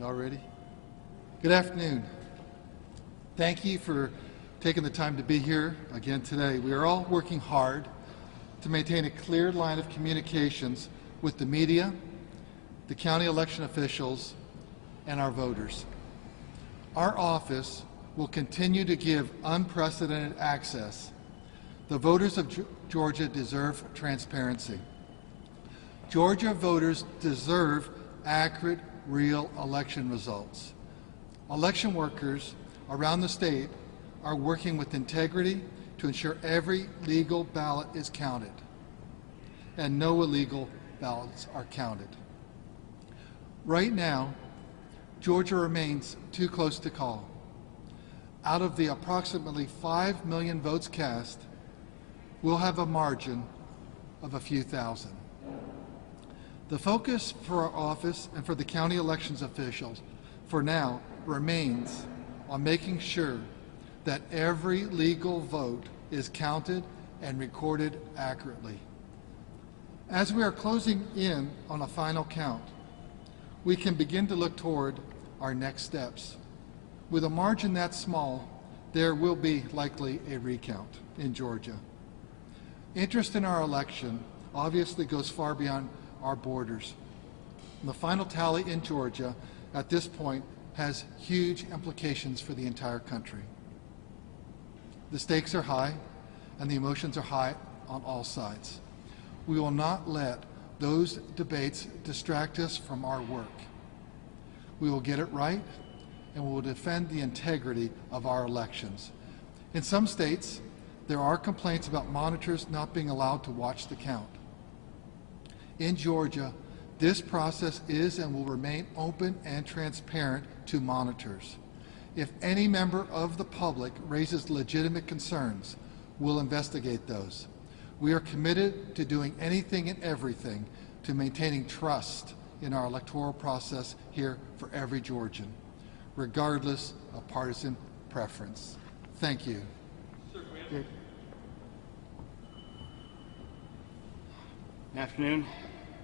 Y'all ready? Good afternoon. Thank you for taking the time to be here again today. We are all working hard to maintain a clear line of communications with the media, the county election officials, and our voters. Our office will continue to give unprecedented access. The voters of Georgia deserve transparency. Georgia voters deserve accurate, real election results. Election workers around the state are working with integrity to ensure every legal ballot is counted and no illegal ballots are counted. Right now, Georgia remains too close to call. Out of the approximately 5 million votes cast, we'll have a margin of a few thousand. The focus for our office and for the county elections officials for now remains on making sure that every legal vote is counted and recorded accurately. As we are closing in on a final count, we can begin to look toward our next steps. With a margin that small, there will be likely a recount in Georgia. Interest in our election obviously goes far beyond our borders. The final tally in Georgia at this point has huge implications for the entire country. The stakes are high and the emotions are high on all sides. We will not let those debates distract us from our work. We will get it right and we will defend the integrity of our elections. In some states, there are complaints about monitors not being allowed to watch the count. In Georgia, this process is and will remain open and transparent to monitors. If any member of the public raises legitimate concerns, we'll investigate those. We are committed to doing anything and everything to maintaining trust in our electoral process here for every Georgian, regardless of partisan preference. Thank you. Good afternoon.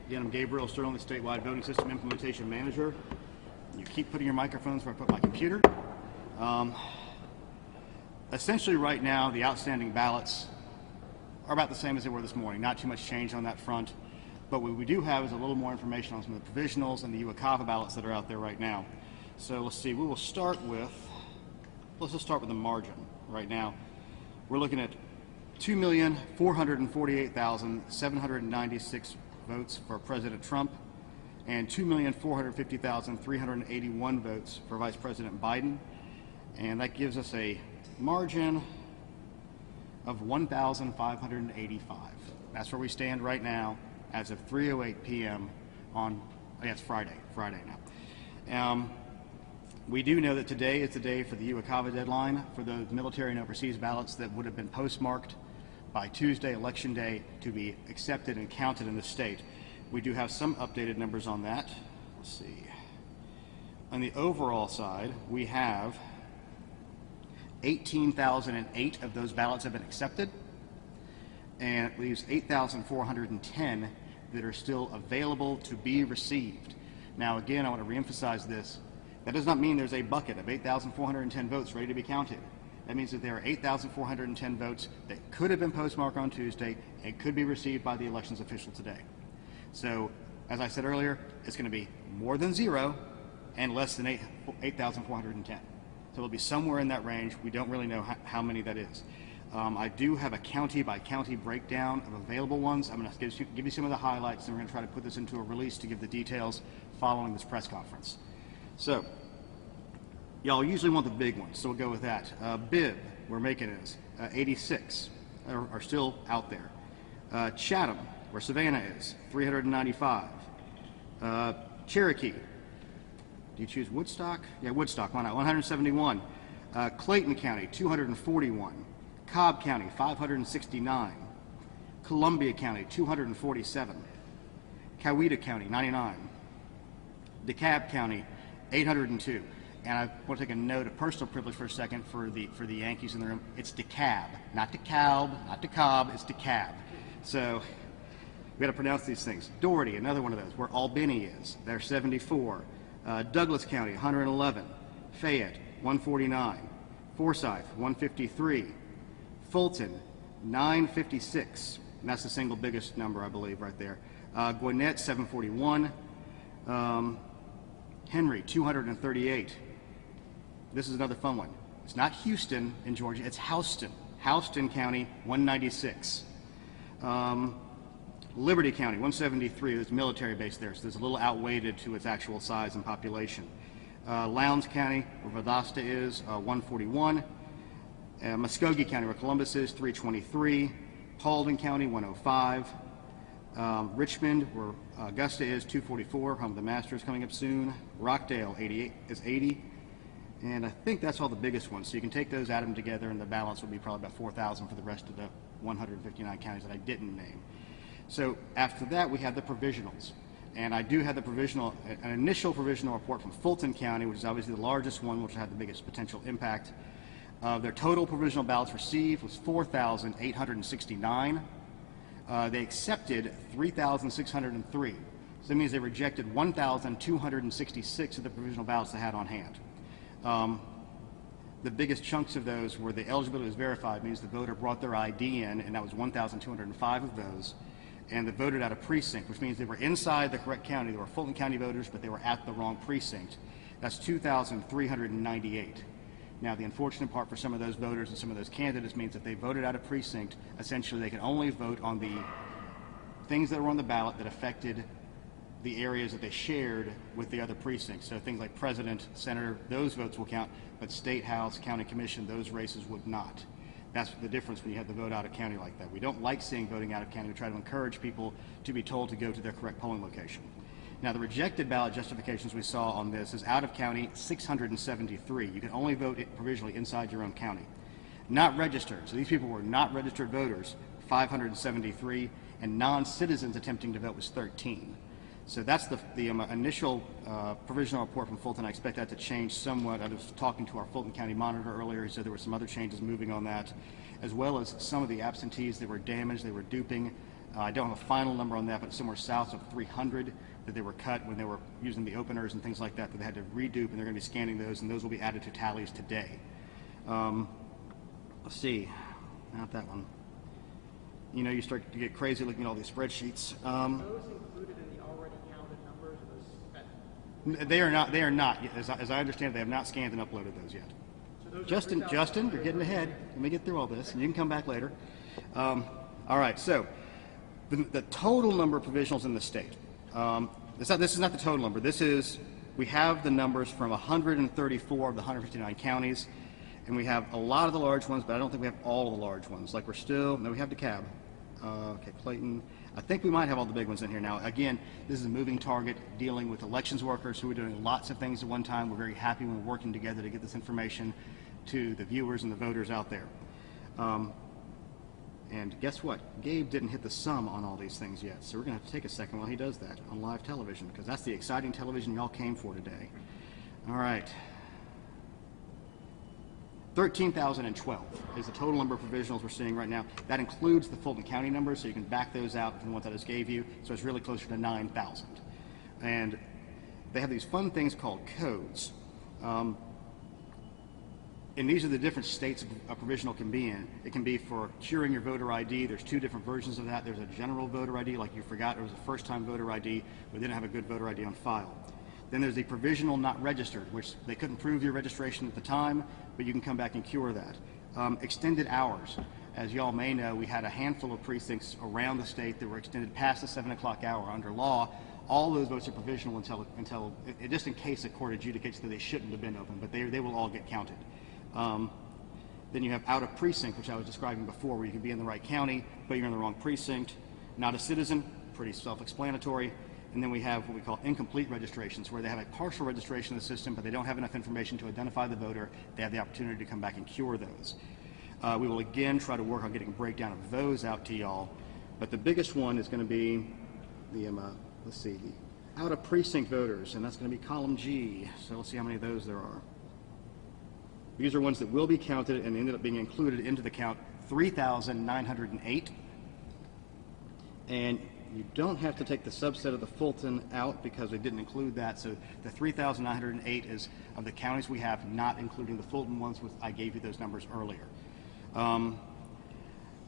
Again, I'm Gabriel Sterling, the Statewide Voting System Implementation Manager. You keep putting your microphones where I put my computer. Essentially right now, the outstanding ballots are about the same as they were this morning. Not too much change on that front. But what we do have is a little more information on some of the provisionals and the UACAVA ballots that are out there right now. So let's see, let's just start with the margin right now. We're looking at 2,448,796 votes for President Trump and 2,450,381 votes for Vice President Biden. And that gives us a margin of 1,585. That's where we stand right now as of 3:08 p.m. on, it's Friday now. We do know that today is the day for the UACAVA deadline for the military and overseas ballots that would have been postmarked by Tuesday, Election Day, to be accepted and counted in the state. We do have some updated numbers on that. Let's see. On the overall side, we have 18,008 of those ballots have been accepted, and it leaves 8,410 that are still available to be received. Now again, I want to reemphasize this. That does not mean there's a bucket of 8,410 votes ready to be counted. That means that there are 8,410 votes that could have been postmarked on Tuesday and could be received by the elections official today. So, as I said earlier, it's going to be more than 0 and less than 8,410. So it'll be somewhere in that range. We don't really know how many that is. I do have a county-by-county breakdown of available ones. I'm going to give you some of the highlights, and we're going to try to put this into a release to give the details following this press conference. So, y'all usually want the big ones, so we'll go with that. Bibb, where Macon is, 86 are still out there. Chatham, where Savannah is, 395. Cherokee, do you choose Woodstock? Yeah, Woodstock, why not? 171. Clayton County, 241. Cobb County, 569. Columbia County, 247. Coweta County, 99. DeKalb County, 802. And I want to take a note of personal privilege for a second for the Yankees in the room. It's DeKalb, not DeKalb, not DeKalb, it's DeKalb. So we got to pronounce these things. Doherty, another one of those, where Albany is. They're 74. Douglas County, 111. Fayette, 149. Forsyth, 153. Fulton, 956. And that's the single biggest number, I believe, right there. Gwinnett, 741. Henry, 238. This is another fun one. It's not Houston in Georgia, it's Houston. Houston County, 196. Liberty County, 173. There's a military base there, so there's a little outweighted to its actual size and population. Lowndes County, where Valdosta is, 141. Muskogee County, where Columbus is, 323. Paulding County, 105. Richmond, where Augusta is, 244. Home of the Masters coming up soon. Rockdale, 88 is 80. And I think that's all the biggest ones. So you can take those, add them together, and the balance will be probably about 4,000 for the rest of the 159 counties that I didn't name. So after that, we have the provisionals. And I do have an initial provisional report from Fulton County, which is obviously the largest one, which had the biggest potential impact. Their total provisional ballots received was 4,869. They accepted 3,603. So that means they rejected 1,266 of the provisional ballots they had on hand. The biggest chunks of those were the eligibility was verified, means the voter brought their ID in, and that was 1,205 of those. And they voted at a precinct, which means they were inside the correct county. They were Fulton County voters, but they were at the wrong precinct. That's 2,398. Now, the unfortunate part for some of those voters and some of those candidates means that they voted at a precinct. Essentially, they can only vote on the things that were on the ballot that affected the areas that they shared with the other precincts. So things like president, senator, those votes will count, but state house, county commission, those races would not. That's the difference when you have the vote out of county like that. We don't like seeing voting out of county. We try to encourage people to be told to go to their correct polling location. Now, the rejected ballot justifications we saw on this is out of county, 673. You can only vote provisionally inside your own county. Not registered, so these people were not registered voters, 573, and non-citizens attempting to vote was 13. So that's the initial provisional report from Fulton. I expect that to change somewhat. I was talking to our Fulton County monitor earlier. He said there were some other changes moving on that, as well as some of the absentees that were damaged, they were duping. I don't have a final number on that, but somewhere south of 300 that they were cut when they were using the openers and things like that, that they had to redupe, and they're going to be scanning those, and those will be added to tallies today. Let's see, not that one. You know, you start to get crazy looking at all these spreadsheets. They are not. As I understand it, they have not scanned and uploaded those yet. So Justin, you're getting ahead. Let me get through all this, and you can come back later. All right, so the total number of provisionals in the state. This is not the total number. We have the numbers from 134 of the 159 counties, and we have a lot of the large ones, but I don't think we have all of the large ones. Like we have DeKalb. Okay, Clayton. I think we might have all the big ones in here now. Again, this is a moving target dealing with elections workers who are doing lots of things at one time. We're very happy when we're working together to get this information to the viewers and the voters out there. And guess what? Gabe didn't hit the sum on all these things yet, so we're going to have to take a second while he does that on live television, because that's the exciting television y'all came for today. All right. 13,012 is the total number of provisionals we're seeing right now. That includes the Fulton County numbers, so you can back those out from the ones that I just gave you. So it's really closer to 9,000. And they have these fun things called codes. And these are the different states a provisional can be in. It can be for curing your voter ID. There's two different versions of that. There's a general voter ID, like you forgot it was a first-time voter ID, but didn't have a good voter ID on file. Then there's the provisional not registered, which they couldn't prove your registration at the time, but you can come back and cure that. Extended hours. As y'all may know, we had a handful of precincts around the state that were extended past the 7 o'clock hour. Under law, all those votes are provisional until just in case a court adjudicates that they shouldn't have been open, but they will all get counted. Then you have out of precinct, which I was describing before, where you can be in the right county, but you're in the wrong precinct. Not a citizen, pretty self-explanatory. And then we have what we call incomplete registrations, where they have a partial registration in the system, but they don't have enough information to identify the voter. They have the opportunity to come back and cure those. We will again try to work on getting a breakdown of those out to y'all. But the biggest one is going to be the, the out of precinct voters, and that's going to be column G. So let's see how many of those there are. These are ones that will be counted and ended up being included into the count, 3,908. And You don't have to take the subset of the Fulton out because we didn't include that. So the 3,908 is of the counties we have, not including the Fulton ones, which I gave you those numbers earlier.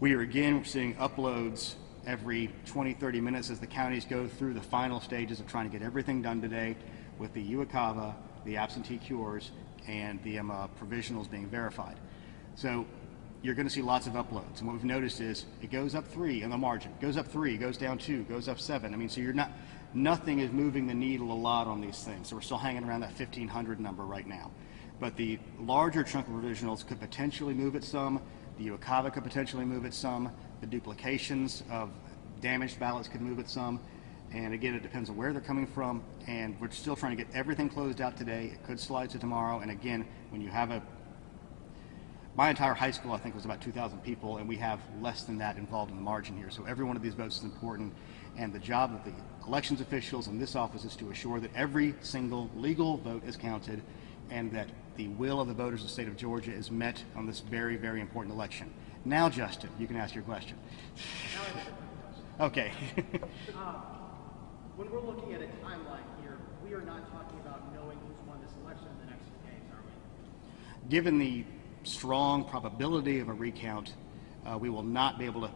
We are again seeing uploads every 20-30 minutes as the counties go through the final stages of trying to get everything done today with the UACAVA, the absentee cures, and the provisionals being verified. So you're going to see lots of uploads. And what we've noticed is it goes up 3 in the margin, goes up 3, goes down 2, goes up 7. I mean, so nothing is moving the needle a lot on these things. So we're still hanging around that 1,500 number right now. But the larger chunk of provisionals could potentially move it some. The UACAVA could potentially move it some. The duplications of damaged ballots could move it some. And again, it depends on where they're coming from. And we're still trying to get everything closed out today. It could slide to tomorrow. And again, when you have my entire high school, I think, was about 2,000 people, and we have less than that involved in the margin here. So every one of these votes is important. And the job of the elections officials in this office is to assure that every single legal vote is counted and that the will of the voters of the state of Georgia is met on this very, very important election. Now, Justin, you can ask your question. Okay. When we're looking at a timeline here, we are not talking about knowing who's won this election in the next few days, are we? Given the strong probability of a recount, we will not be able to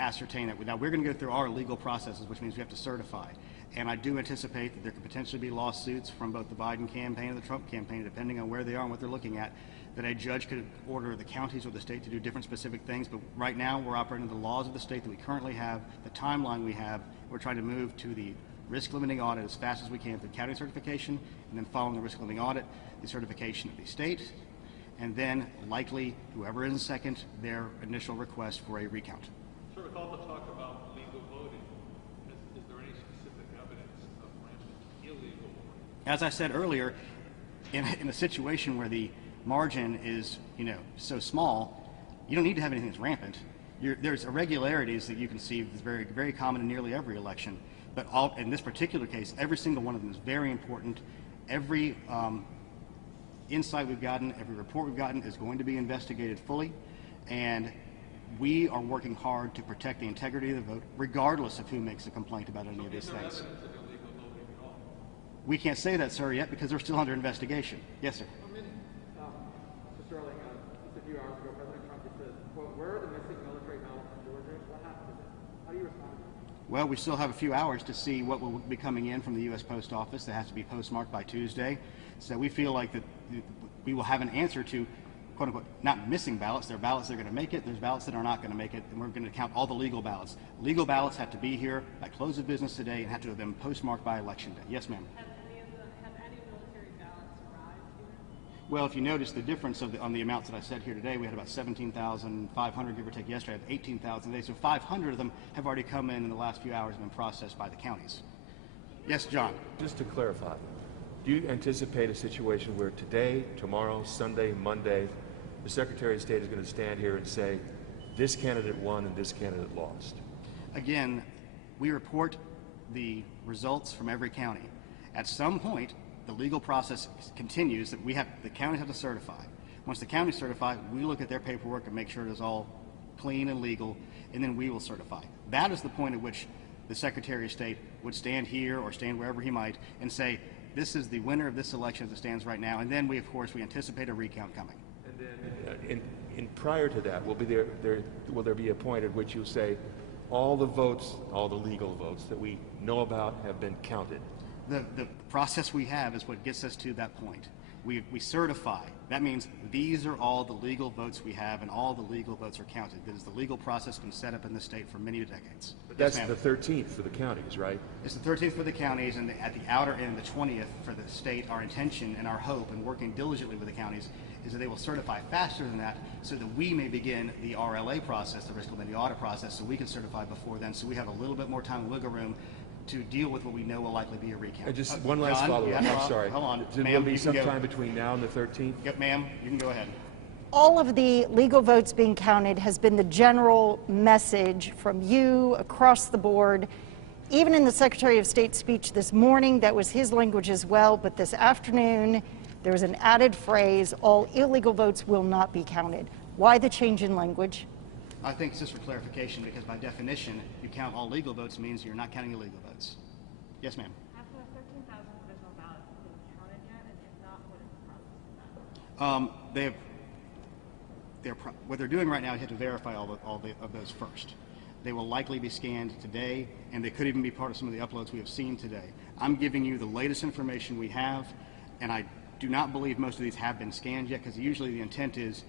ascertain it. Now, we're going to go through our legal processes, which means we have to certify. And I do anticipate that there could potentially be lawsuits from both the Biden campaign and the Trump campaign, depending on where they are and what they're looking at, that a judge could order the counties or the state to do different specific things. But right now, we're operating the laws of the state that we currently have, the timeline we have. We're trying to move to the risk limiting audit as fast as we can through county certification, and then following the risk limiting audit, the certification of the state, and then likely whoever is second, their initial request for a recount. Sir, with all the talk about legal voting, is there any specific evidence of rampant illegal voting? As I said earlier, in a situation where the margin is, so small, you don't need to have anything that's rampant. There's irregularities that you can see that's very, very common in nearly every election. But in this particular case, every single one of them is very important. Every insight we've gotten, every report we've gotten is going to be investigated fully. And we are working hard to protect the integrity of the vote, regardless of who makes a complaint about any of these things. We can't say that, sir, yet, because they're still under investigation. Yes, sir. Mr. Sterling, just a few hours ago, President Trump just said, quote, "Where are the missing military ballots in Georgia? What happened to them?" How do you respond to that? Well, we still have a few hours to see what will be coming in from the U.S. Post Office. That has to be postmarked by Tuesday. So we feel like that we will have an answer to, quote unquote, not missing ballots. There are ballots that are going to make it. There's ballots that are not going to make it. And we're going to count all the legal ballots. Legal ballots have to be here by close of business today and have to have been postmarked by Election Day. Yes, ma'am. Have any military ballots arrived here? Well, if you notice the difference on the amounts that I said here today, we had about 17,500, give or take. Yesterday, I had 18,000 today. So 500 of them have already come in the last few hours and been processed by the counties. Yes, John. Just to clarify, do you anticipate a situation where today, tomorrow, Sunday, Monday, the Secretary of State is going to stand here and say, this candidate won and this candidate lost? Again, we report the results from every county. At some point, the legal process continues that the counties have to certify. Once the counties certify, we look at their paperwork and make sure it is all clean and legal, and then we will certify. That is the point at which the Secretary of State would stand here or stand wherever he might and say, this is the winner of this election as it stands right now, and then we anticipate a recount coming. And then, and prior to that, will there be a point at which you'll say all the votes, all the legal votes that we know about have been counted? The process we have is what gets us to that point. We certify. That means these are all the legal votes we have, and all the legal votes are counted. That is the legal process been set up in the state for many decades. But that's the 13th for the counties, right? It's the 13th for the counties, and at the outer end, the 20th for the state. Our intention and our hope, and working diligently with the counties, is that they will certify faster than that, so that we may begin the RLA process, the risk limiting audit process, so we can certify before then. So we have a little bit more time and wiggle room to deal with what we know will likely be a recount. And just one last follow-up. I'm sorry. Hold on. Will there be some time between now and the 13th? Yep, ma'am. You can go ahead. All of the legal votes being counted has been the general message from you across the board. Even in the Secretary of State's speech this morning, that was his language as well, but this afternoon, there was an added phrase, all illegal votes will not be counted. Why the change in language? I think it's just for clarification because by definition, you count all legal votes means you're not counting illegal votes. Yes, ma'am. Have the 13,000 provisional ballots been counted yet? And if not, what is the process of that? What they're doing right now is you have to verify all of those first. They will likely be scanned today, and they could even be part of some of the uploads we have seen today. I'm giving you the latest information we have, and I do not believe most of these have been scanned yet, because usually the intent is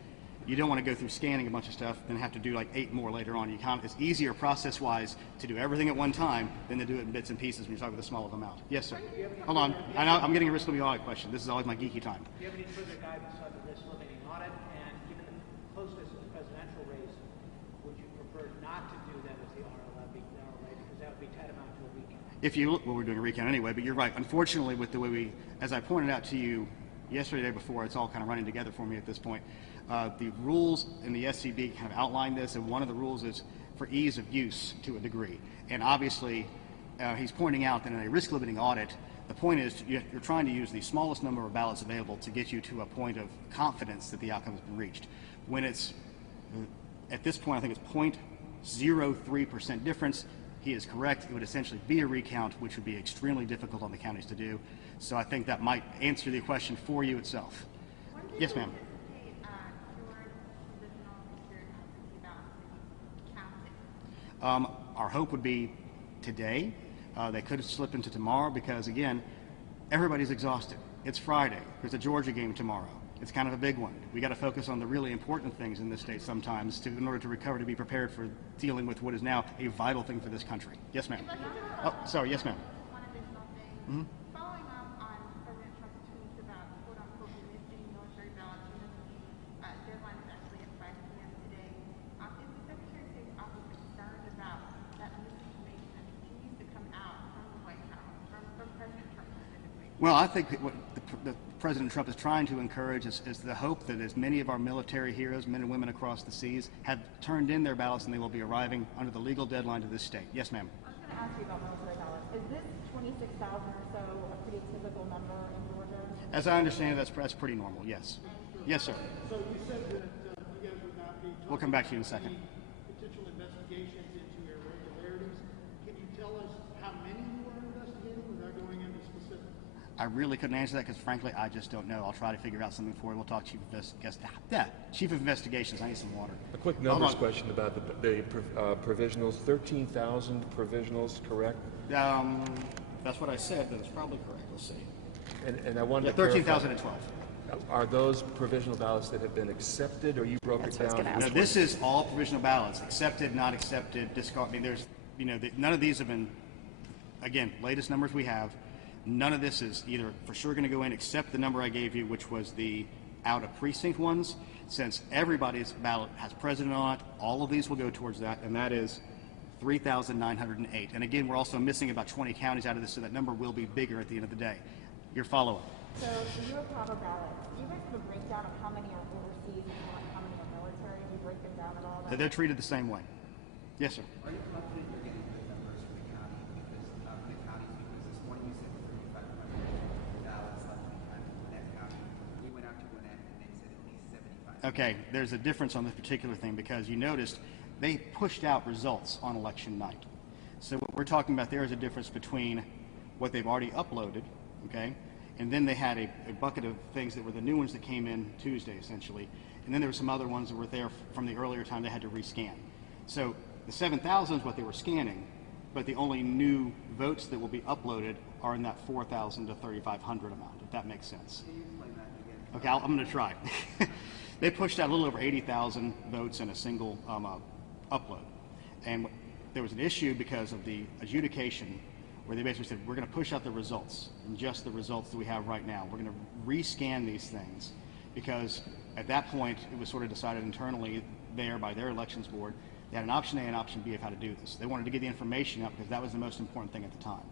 you don't want to go through scanning a bunch of stuff, then have to do like 8 more later on. It's easier process-wise to do everything at one time than to do it in bits and pieces when you're talking with a small of amount. Yes, sir. Hold on. I know I'm getting a risk limiting audit question. This is always my geeky time. Do you have any further guidance on the risk limiting audit? And given the closeness of the presidential race, would you prefer not to do them as the RLA because that would be tantamount to a recount? If you look, well, we're doing a recount anyway, but you're right. Unfortunately, with the way as I pointed out to you yesterday, the day before, it's all kind of running together for me at this point. The rules in the SCB kind of outline this, and one of the rules is for ease of use to a degree. And obviously, he's pointing out that in a risk-limiting audit, the point is you're trying to use the smallest number of ballots available to get you to a point of confidence that the outcome has been reached. When it's, at this point, I think it's 0.03% difference, he is correct. It would essentially be a recount, which would be extremely difficult on the counties to do. So I think that might answer the question for you itself. Yes, ma'am. Our hope would be today. They could slip into tomorrow because, again, everybody's exhausted. It's Friday. There's a Georgia game tomorrow. It's kind of a big one. We got to focus on the really important things in this state sometimes in order to recover, to be prepared for dealing with what is now a vital thing for this country. Yes, ma'am. Oh, sorry. Yes, ma'am. One additional thing. Following up on President Trump's tweets about quote-unquote missing military ballots from the deadline is actually at 5 p.m. today. Is the Secretary of State's office concerned about that misinformation that continues to come out from the White House, from President Trump specifically? Well, I think what the President Trump is trying to encourage is the hope that as many of our military heroes, men and women across the seas, have turned in their ballots and they will be arriving under the legal deadline to this state. Yes, ma'am. I was going to ask you about military ballots. Is this 26,000 or so a pretty typical number in Georgia? As I understand it, that's pretty normal, yes. Yes, sir. So you said that you guys would not be We'll come back to you in a second. potential investigations into irregularities. Can you tell us how many you are investigating without going into specifics? I really couldn't answer that because, frankly, I just don't know. I'll try to figure out something for you. We'll talk Chief of Investigations. I need some water. A quick numbers question about the provisionals. 13,000 provisionals, correct? That's what I said, but it's probably correct. Let's see. And I wanted Yeah, to clarify, 13,012. are those provisional ballots that have been accepted, or you broke That's it what I was down? gonna ask. No, this is all provisional ballots, accepted, not accepted, discard. I mean, there's, none of these have been, again, latest numbers we have. None of this is either for sure going to go in except the number I gave you, which was the out of precinct ones. Since everybody's ballot has president on it, all of these will go towards that, and that is 3,908. And again, we're also missing about 20 counties out of this, so that number will be bigger at the end of the day. Your follow-up. So for your proper ballots, do you guys have a breakdown of how many are overseas and how many are military? Do you break them down at all? They're treated the same way. Yes, sir. Are you confident you're getting good numbers from the county because the counties? Because this morning you said 3,500 ballots left behind in Gwinnett County. We went out to Gwinnett and they said at least 75. Okay, there's a difference on this particular thing because you noticed they pushed out results on election night. So what we're talking about there is a difference between what they've already uploaded, okay, and then they had a bucket of things that were the new ones that came in Tuesday, essentially, and then there were some other ones that were there from the earlier time they had to rescan. So the 7,000 is what they were scanning, but the only new votes that will be uploaded are in that 4,000 to 3,500 amount, if that makes sense. Can you explain that again? Okay, I'm going to try. They pushed out a little over 80,000 votes in a single upload. And there was an issue because of the adjudication where they basically said, we're going to push out the results, and just the results that we have right now. We're going to rescan these things because at that point it was sort of decided internally there by their elections board. They had an option A and option B of how to do this. They wanted to get the information out because that was the most important thing at the time.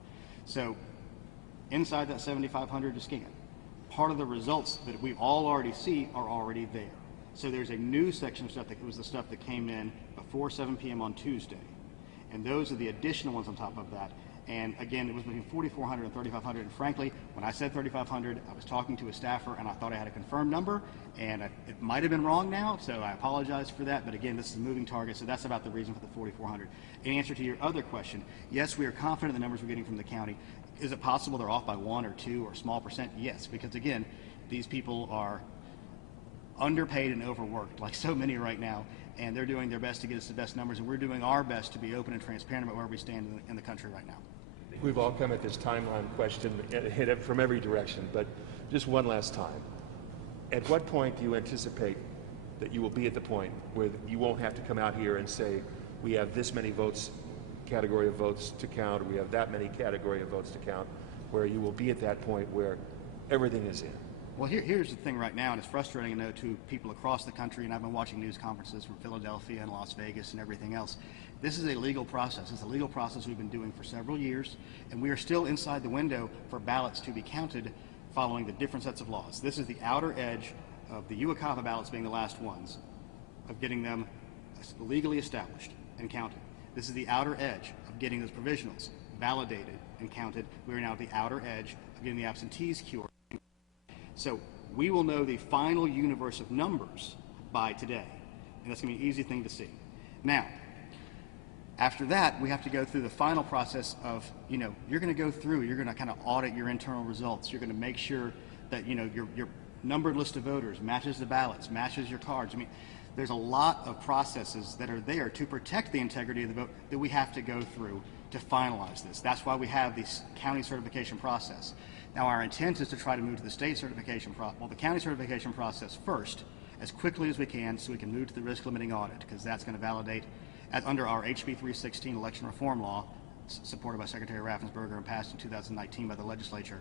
So inside that 7,500 to scan, part of the results that we all already see are already there. So there's a new section of stuff that was the stuff that came in before 7 p.m. on Tuesday. And those are the additional ones on top of that. And again, it was between 4,400 and 3,500. And frankly, when I said 3,500, I was talking to a staffer and I thought I had a confirmed number, and it might have been wrong now, so I apologize for that. But again, this is a moving target, so that's about the reason for the 4,400. In answer to your other question, yes, we are confident in the numbers we're getting from the county. Is it possible they're off by 1 or 2 or a small percent? Yes, because again, these people are underpaid and overworked, like so many right now, and they're doing their best to get us the best numbers, and we're doing our best to be open and transparent about where we stand in the country right now. We've all come at this timeline question hit it from every direction, but just one last time. At what point do you anticipate that you will be at the point where you won't have to come out here and say, we have this many votes, category of votes to count, or we have that many category of votes to count, where you will be at that point where everything is in? Well, here's the thing right now, and it's frustrating, I know, to people across the country, and I've been watching news conferences from Philadelphia and Las Vegas and everything else. This is a legal process. It's a legal process we've been doing for several years, and we are still inside the window for ballots to be counted following the different sets of laws. This is the outer edge of the UACAVA ballots being the last ones, of getting them legally established and counted. This is the outer edge of getting those provisionals validated and counted. We are now at the outer edge of getting the absentees cured. So we will know the final universe of numbers by today, and that's going to be an easy thing to see. Now, after that, we have to go through the final process of, you're going to go through, you're going to kind of audit your internal results. You're going to make sure that, your numbered list of voters matches the ballots, matches your cards. I mean, there's a lot of processes that are there to protect the integrity of the vote that we have to go through to finalize this. That's why we have this county certification process. Now, our intent is to try to move to the state certification the county certification process first, as quickly as we can, so we can move to the risk limiting audit, because that's going to validate, under our HB 316 election reform law, supported by Secretary Raffensperger and passed in 2019 by the legislature.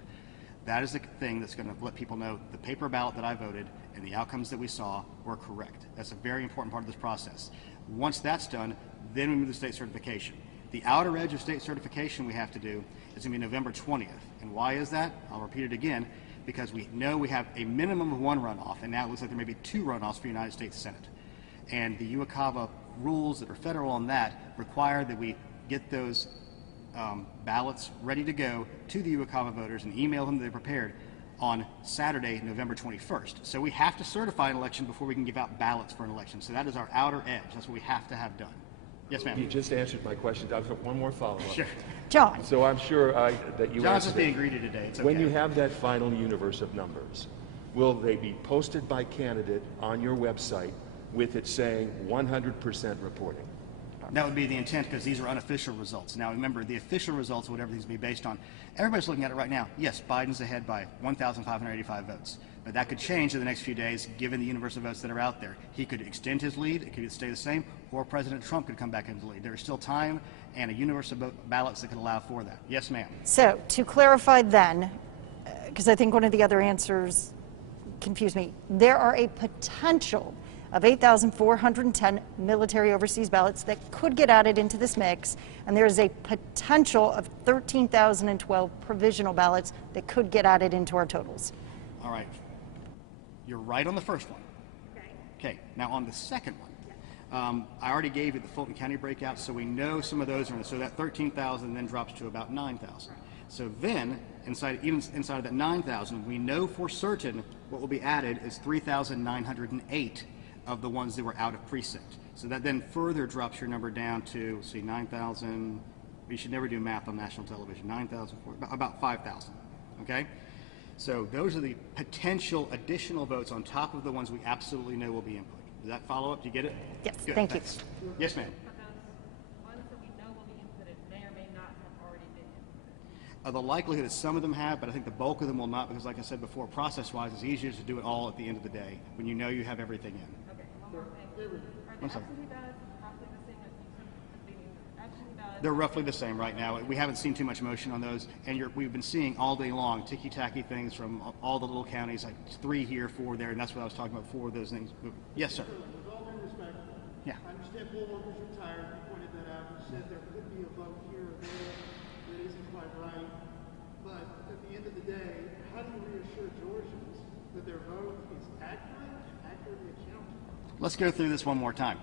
That is the thing that's going to let people know the paper ballot that I voted and the outcomes that we saw were correct. That's a very important part of this process. Once that's done, then we move to state certification. The outer edge of state certification we have to do is going to be November 20th. And why is that? I'll repeat it again, because we know we have a minimum of 1 runoff, and now it looks like there may be 2 runoffs for the United States Senate. And the UACAVA rules that are federal on that require that we get those ballots ready to go to the UACAVA voters and email them that they're prepared on Saturday, November 21st. So we have to certify an election before we can give out ballots for an election. So that is our outer edge. That's what we have to have done. Yes, ma'am. You just answered my question. I've got one more follow-up. Sure. John. So I'm sure that you John's answered just being it. greedy today. It's okay. When you have that final universe of numbers, will they be posted by candidate on your website with it saying 100% reporting? That would be the intent, because these are unofficial results. Now, remember, the official results, whatever these be based on, everybody's looking at it right now. Yes, Biden's ahead by 1,585 votes. But that could change in the next few days, given the universe of votes that are out there. He could extend his lead, it could stay the same, or President Trump could come back into the lead. There is still time and a universe of ballots that could allow for that. Yes, ma'am. So, to clarify then, because I think one of the other answers confused me, there are a potential of 8,410 military overseas ballots that could get added into this mix, and there is a potential of 13,012 provisional ballots that could get added into our totals. All right. You're right on the first one. Okay. Now on the second one, I already gave you the Fulton County breakout, so we know some of those are in. So that 13,000 then drops to about 9,000. So then, inside of that 9,000, we know for certain what will be added is 3,908 of the ones that were out of precinct. So that then further drops your number down to, see, 9,000. You should never do math on national television. 9,000, about 5,000. Okay. So those are the potential additional votes on top of the ones we absolutely know will be input. Does that follow up? Do you get it? Yes, Good, thank thanks. Yes, ma'am. But those ones that we know will be inputted may or may not have already been inputted. The likelihood is some of them have, but I think the bulk of them will not, because like I said before, process-wise, it's easier to do it all at the end of the day when you know you have everything in. Okay, one more thing. Are I'm the sorry. absentee ballots roughly the same as the absentee ballots? They're roughly the same right now. We haven't seen too much motion on those, and we've been seeing all day long ticky-tacky things from all the little counties, like 3 here, 4 there, and that's what I was talking about, 4 of those things. Yes, sir. With all due respect, Yeah. I understand poll workers are tired, you pointed that out, you said there could be a vote here or there that isn't quite right, but at the end of the day, how do you reassure Georgians that their vote is accurate and accurately accounted? Let's go through this one more time.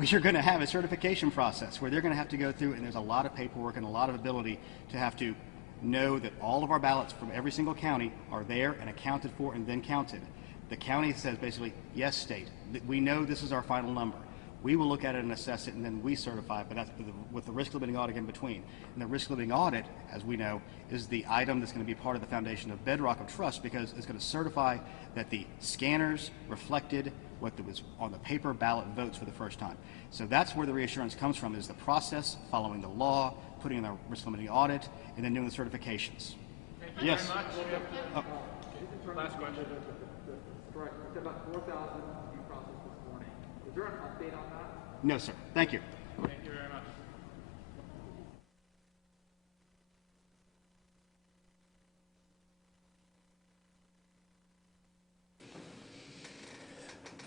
you're going to have a certification process where they're going to have to go through, and there's a lot of paperwork and a lot of ability to have to know that all of our ballots from every single county are there and accounted for and then counted. The county says basically, yes, state, we know this is our final number. We will look at it and assess it, and then we certify it, but that's with the risk limiting audit in between. And the risk limiting audit, as we know, is the item that's going to be part of the foundation of bedrock of trust, because it's going to certify that the scanners reflected what was on the paper ballot votes for the first time. So that's where the reassurance comes from, is the process, following the law, putting in the risk limiting audit, and then doing the certifications. Thank you Yes. very much. Last question. Correct. You said about 4,000 due process this morning. Is there an update on that? No, sir. Thank you. Thank you very much.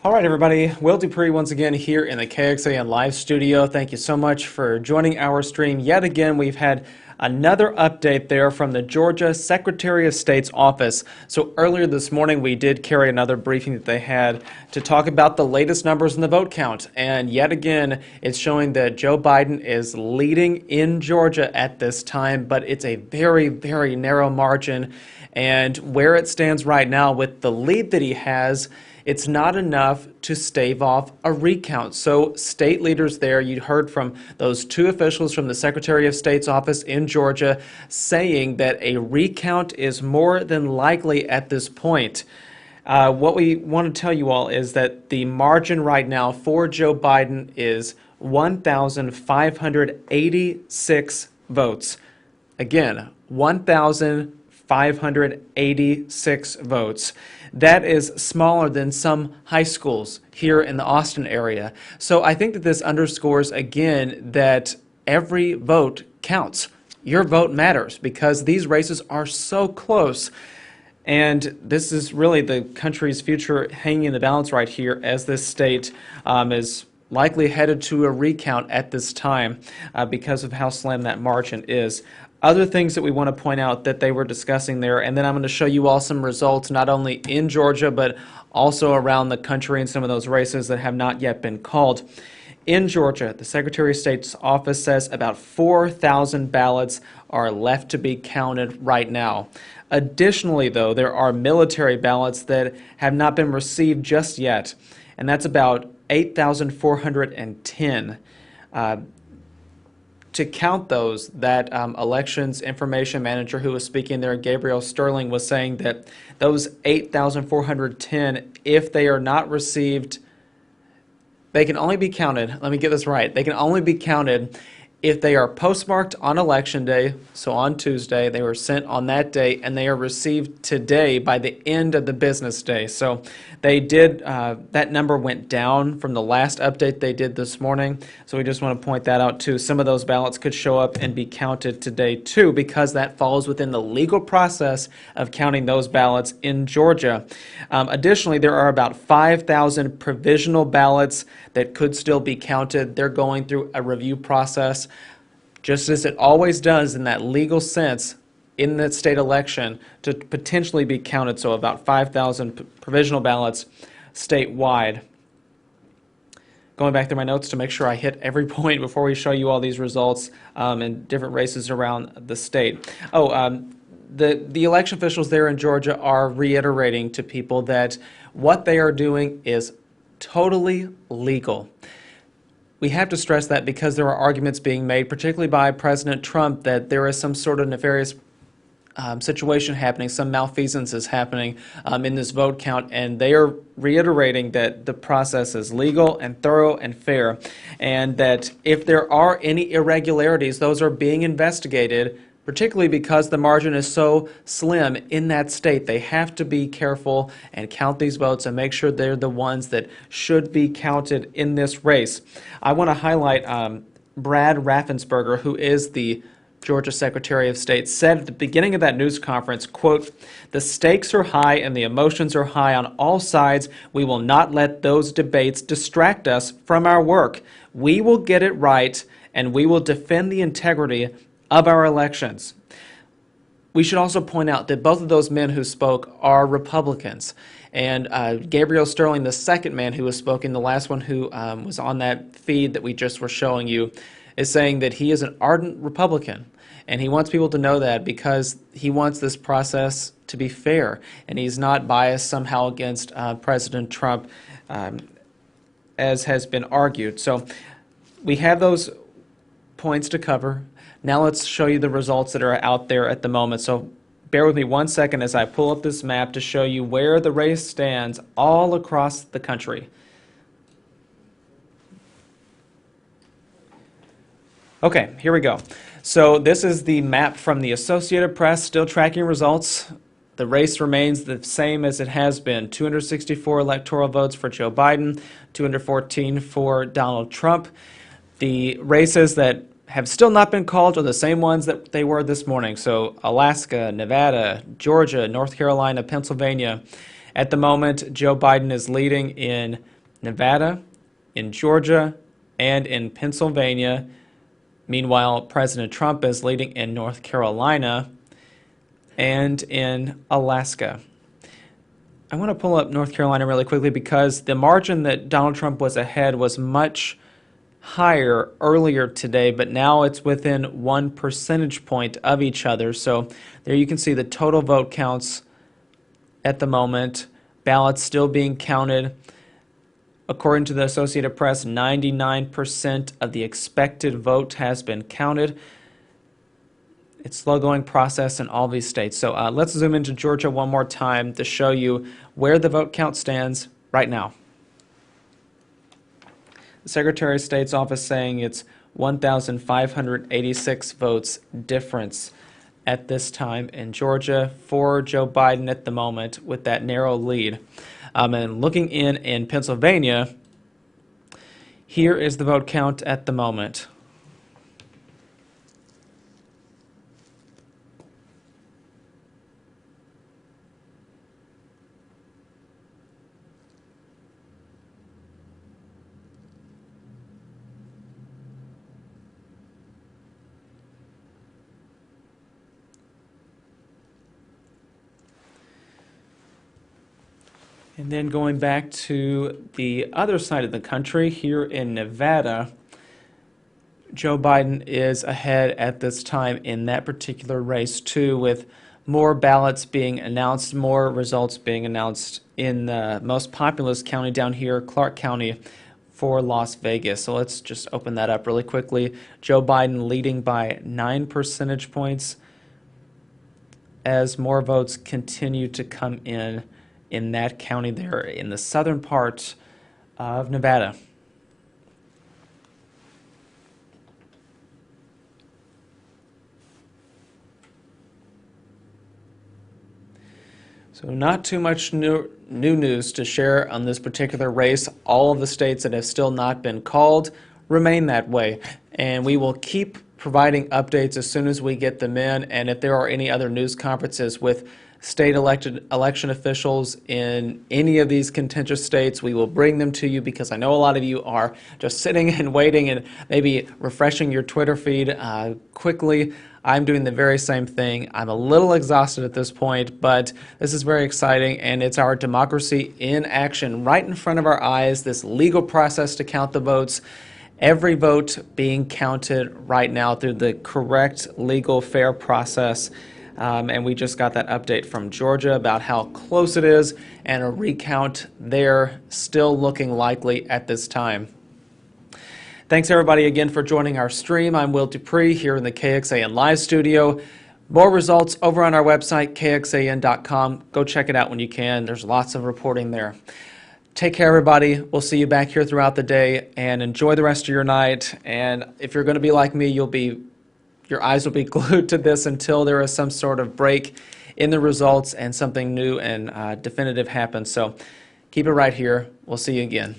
All right, everybody. Will Dupree once again here in the KXAN live studio. Thank you so much for joining our stream. Yet again, we've had another update there from the Georgia Secretary of State's office. So earlier this morning, we did carry another briefing that they had to talk about the latest numbers in the vote count. And yet again, it's showing that Joe Biden is leading in Georgia at this time, but it's a very, very narrow margin. And where it stands right now with the lead that he has, it's not enough to stave off a recount. So state leaders there, you heard from those two officials from the Secretary of State's office in Georgia saying that a recount is more than likely at this point. What we want to tell you all is that the margin right now for Joe Biden is 1,586 votes. Again, 1,586 votes. That is smaller than some high schools here in the Austin area. So I think that this underscores again that every vote counts. Your vote matters because these races are so close. And this is really the country's future hanging in the balance right here, as this state is likely headed to a recount at this time because of how slim that margin is. Other things that we want to point out that they were discussing there, and then I'm going to show you all some results not only in Georgia but also around the country in some of those races that have not yet been called. In Georgia, the Secretary of State's office says about 4,000 ballots are left to be counted right now. Additionally, though, there are military ballots that have not been received just yet, and that's about 8,410. To count those, that elections information manager who was speaking there, Gabriel Sterling, was saying that those 8,410, if they are not received, they can only be counted, let me get this right, they can only be counted if they are postmarked on Election Day, so on Tuesday, they were sent on that day, and they are received today by the end of the business day. So they did, that number went down from the last update they did this morning. So we just want to point that out too. Some of those ballots could show up and be counted today too, because that falls within the legal process of counting those ballots in Georgia. Additionally, there are about 5,000 provisional ballots that could still be counted. They're going through a review process, just as it always does in that legal sense in that state election, to potentially be counted. So about 5,000 provisional ballots statewide. Going back through my notes to make sure I hit every point before we show you all these results in different races around the state. The election officials there in Georgia are reiterating to people that what they are doing is totally legal. We have to stress that because there are arguments being made, particularly by President Trump, that there is some sort of nefarious situation happening, some malfeasance is happening in this vote count, and they are reiterating that the process is legal and thorough and fair, and that if there are any irregularities, those are being investigated, particularly because the margin is so slim in that state. They have to be careful and count these votes and make sure they're the ones that should be counted in this race. I want to highlight Brad Raffensperger, who is the Georgia Secretary of State, said at the beginning of that news conference, quote, "The stakes are high and the emotions are high on all sides. We will not let those debates distract us from our work. We will get it right and we will defend the integrity of our elections." we should also point out that both of those men who spoke are Republicans. And Gabriel Sterling, the second man who was spoken, the last one who was on that feed that we just were showing you, is saying that he is an ardent Republican. And he wants people to know that because he wants this process to be fair. And he's not biased somehow against President Trump, as has been argued. So we have those points to cover. Now let's show you the results that are out there at the moment. So bear with me 1 second as I pull up this map to show you where the race stands all across the country. Okay, here we go. So this is the map from the Associated Press, still tracking results. The race remains the same as it has been. 264 electoral votes for Joe Biden, 214 for Donald Trump. The races that have still not been called are the same ones that they were this morning. So Alaska, Nevada, Georgia, North Carolina, Pennsylvania. At the moment, Joe Biden is leading in Nevada, in Georgia, and in Pennsylvania. Meanwhile, President Trump is leading in North Carolina and in Alaska. I want to pull up North Carolina really quickly because the margin that Donald Trump was ahead was much higher earlier today, but now it's within 1 percentage point of each other. So there you can see the total vote counts at the moment. Ballots still being counted. According to the Associated Press, 99% of the expected vote has been counted. It's a slow-going process in all these states. So let's zoom into Georgia one more time to show you where the vote count stands right now. The Secretary of State's office saying it's 1,586 votes difference at this time in Georgia for Joe Biden at the moment with that narrow lead. And looking in Pennsylvania, here is the vote count at the moment. And then going back to the other side of the country, here in Nevada, Joe Biden is ahead at this time in that particular race too, with more ballots being announced, more results being announced in the most populous county down here, Clark County, for Las Vegas. So let's just open that up really quickly. Joe Biden leading by 9 percentage points as more votes continue to come in that county there in the southern part of Nevada. So not too much new news to share on this particular race. All of the states that have still not been called remain that way. And we will keep providing updates as soon as we get them in. And if there are any other news conferences with state election officials in any of these contentious states, we will bring them to you because I know a lot of you are just sitting and waiting and maybe refreshing your Twitter feed quickly. I'm doing the very same thing. I'm a little exhausted at this point, but this is very exciting, and it's our democracy in action right in front of our eyes, this legal process to count the votes. Every vote being counted right now through the correct, legal, fair process. And we just got that update from Georgia about how close it is, and a recount there still looking likely at this time. Thanks everybody again for joining our stream. I'm Will Dupree here in the KXAN Live Studio. More results over on our website, kxan.com. Go check it out when you can. There's lots of reporting there. Take care, everybody. We'll see you back here throughout the day, and enjoy the rest of your night. And if you're going to be like me, your eyes will be glued to this until there is some sort of break in the results and something new and definitive happens. So keep it right here. We'll see you again.